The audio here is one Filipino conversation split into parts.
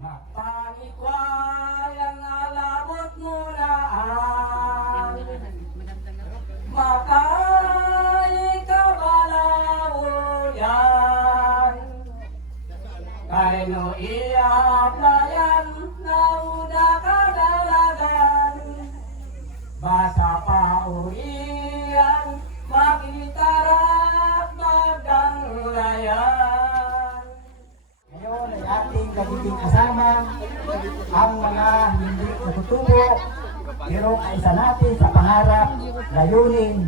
Mapanikway ang mga hindi natutubo pero ay isa natin sa pangarap, layunin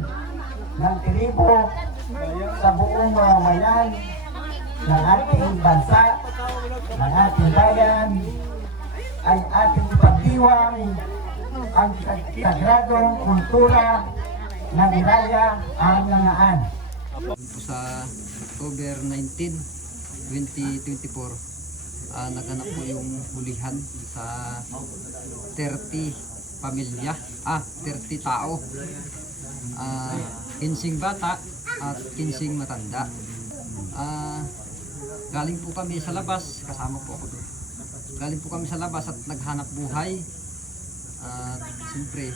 ng tribo sa buong mamamayan ng ating bansa, ng ating bayan, ay ating pagdiwang ang sag- sagradong kultura ng Iraya ang nangaan. sa October 19, 2024 ah naganap po yung hulihan sa 30 pamilya, ah 30 tao. Ah 15 bata at 15 matanda. Ah galing po kami sa labas, kasama po ako doon. Galing po kami sa labas at naghanap buhay. At siyempre,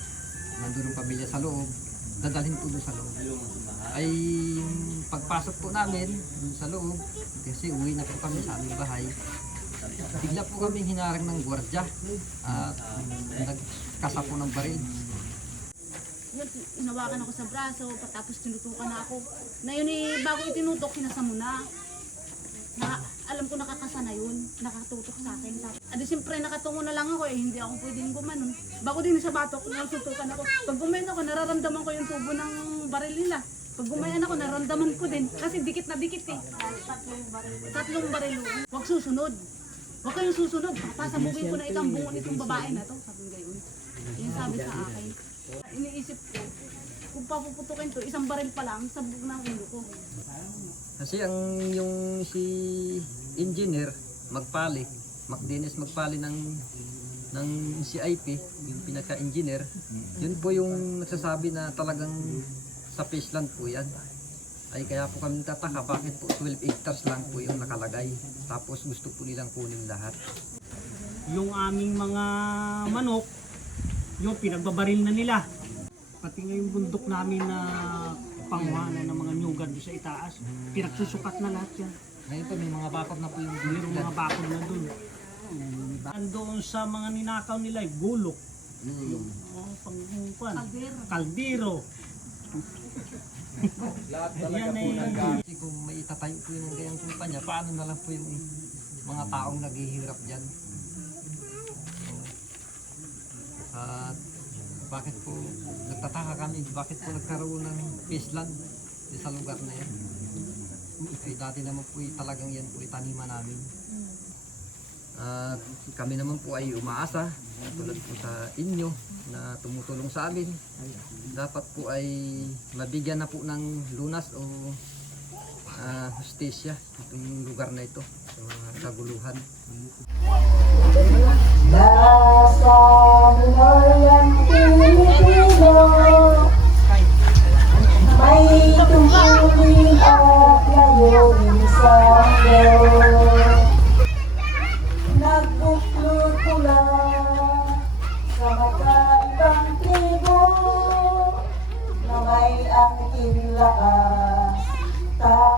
nandun ang pamilya sa loob, dadalhin po doon sa loob ay pagpasok po namin dun sa loob kasi uwi na po kami sa aming bahay bigla po kami hinarang ng gwardya at nagkasa po ng baril inawakan ako sa braso, tapos tinutukan na ako. Na yun eh, bago itinutok, kinasa mo na. Na, alam ko nakakasa na yun, nakatutok sa akin. Adi siyempre nakatungo na lang ako eh, hindi ako pwedeng gumanon. Bago din sa batok, natutukan ako. Pag gumayon ako, nararamdaman ko yung tubo ng baril nila. Pag gumayan ako, nararamdaman ko din. Kasi dikit na dikit eh. Tatlong baril. Huwag susunod. Huwag kayong susunod. Papasabugin ko na itang bungo nitong babae na to. Sabi gayon. Yung sabi sa akin. Iniisip ko, kung papuputukin to, isang baril pa lang, sabog na ang ko. kasi ang yung si engineer magpali Macdennis magpali ng ng CIP yung pinaka-engineer yun po yung nagsasabi na talagang sa Paceland po yan ay kaya po kami tataka bakit po 12 hectares lang po yung nakalagay tapos gusto po nilang kunin lahat yung aming mga manok, yung pinagbabaril na nila. Pati nga yung bundok namin na panguhanan ng mga nyugad doon sa itaas, pinagsusukat na lahat yan. ngayon po may mga bakod na po yung Mayroong mga bakod na doon. Andoon sa mga ninakaw nila, ay gulok. Yung oh, pangkuhan. Kaldero. Kaldiro. Yan eh, Kasi kung may itatayo po yung gayang kumpanya, paano na lang po yung mga taong naghihirap dyan? At bakit po, nagtataka kami, bakit po nagkaroon ng Paceland di sa lugar na yan? Eh, dati naman po eh, talagang yan po itaniman namin. At kami naman po ay umaasa, tulad po sa inyo na tumutulong sa amin. Dapat po ay mabigyan na po ng lunas o ah, hustisya itong lugar na ito sa kaguluhan. Nasa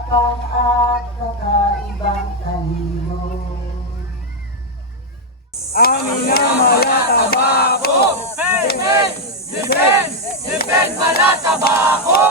tapang at kakaibang talino Defend! Defend! Defend Malatabaco!